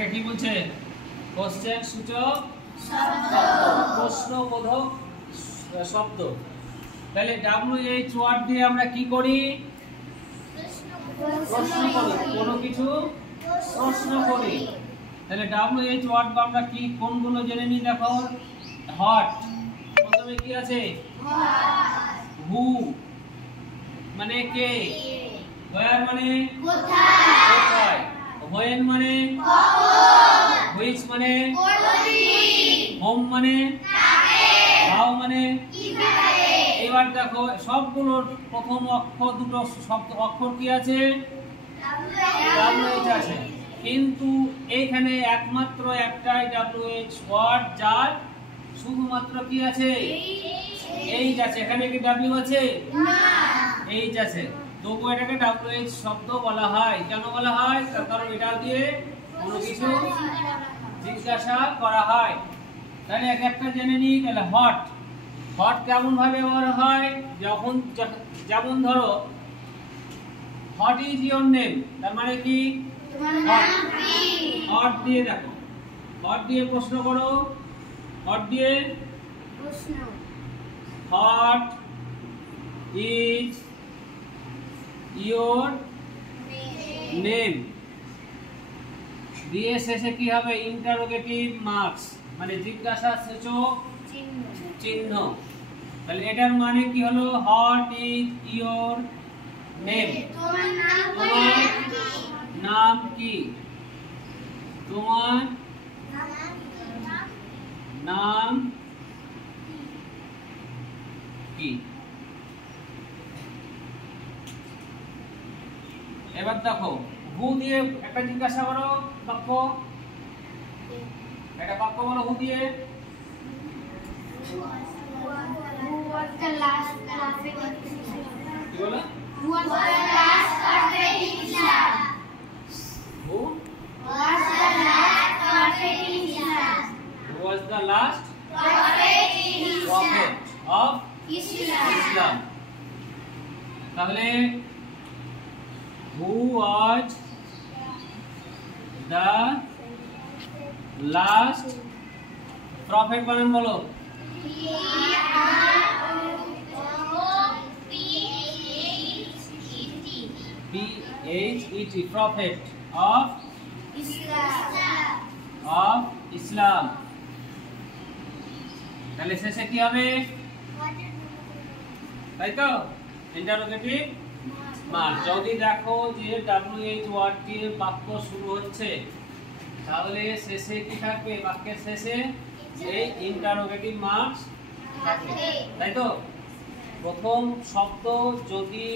এটাকে কি বলছে? কোশ্চেন সূচক শব্দ, প্রশ্নবোধক শব্দ। তাহলে WH ওয়ার্ড দিয়ে আমরা কি করি? প্রশ্ন করি, কোনো কিছু প্রশ্ন করি। তাহলে WH ওয়ার্ড আমরা কি কোনগুলো জেনে নিই দেখো। হট, প্রথমে কি আছে? হু মানে কে, হোয়ার মানে কোথায়, হোয়েন মানে কখন, হুইচ মানে কোনটি, হোম মানে হাউ মানে কিভাবে। এবার দেখো সবগুলোর প্রথম অক্ষর দুটো শব্দ অক্ষর কি আছে? WH আছে, কিন্তু এইখানে একমাত্র একটাই WH ওয়ার্ড যার শুধুমাত্র কি আছে? এইচ আছে। এখানে কি W আছে? না, এইচ আছে। তবু এটাকে WH শব্দ বলা হয়। কেন বলা হয়? তার কারণ এটা দিয়ে কোনো কিছু জিজ্ঞাসা করা হয়। তাহলে এক একটা জেনে নিই। তাহলে হট, হট কেমন ভাবে ব্যবহার হয়? যখন যেমন ধরো হট ইজ ইওর নেম, তার মানে কি? হট দিয়ে দেখো, হট দিয়ে প্রশ্ন করো, হট দিয়ে প্রশ্ন, হট ইজ ইওর নেম দিয়ে শেষে কি হবে? ইন্টারোগেটিভ মার্কস মানে জিজ্ঞাসা সূচক চিহ্ন। তাহলে এটার মানে কি হলো? হট ইজ ইওর নেম, তোমার নাম কি, তোমার নাম কি। এবার দেখো হু দিয়ে একটা জিজ্ঞাসা করো বাক্য, একটা বাক্য বলো হু দিয়ে। Who was the last prophet in Islam? কি বলো? Who was the last prophet in Islam? Who Was the last prophet in Islam? was the last Prophet in prophet Islam. of Islam. Islam? তাহলে who was the last prophet বানান বলো। PHET prophet of Islam। তাহলে শেষে কি হবে? তাই তো, interrogative mark. যদি দেখো যে WH ওয়ার্ড দিয়ে বাক্য শুরু হচ্ছে তাহলে শেষে কি থাকবে? বাক্যের শেষে এই ইন্টারোগেটিভ মার্কস থাকবে, তাই তো। প্রথম শব্দ যদি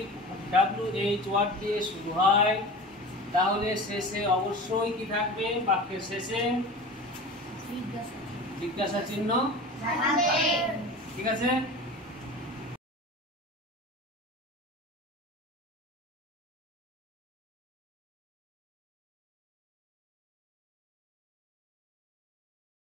WH ওয়ার্ড দিয়ে শুরু হয় তাহলে শেষে অবশ্যই কি থাকবে? বাক্যের শেষে জিজ্ঞাসা চিহ্ন, ঠিক আছে।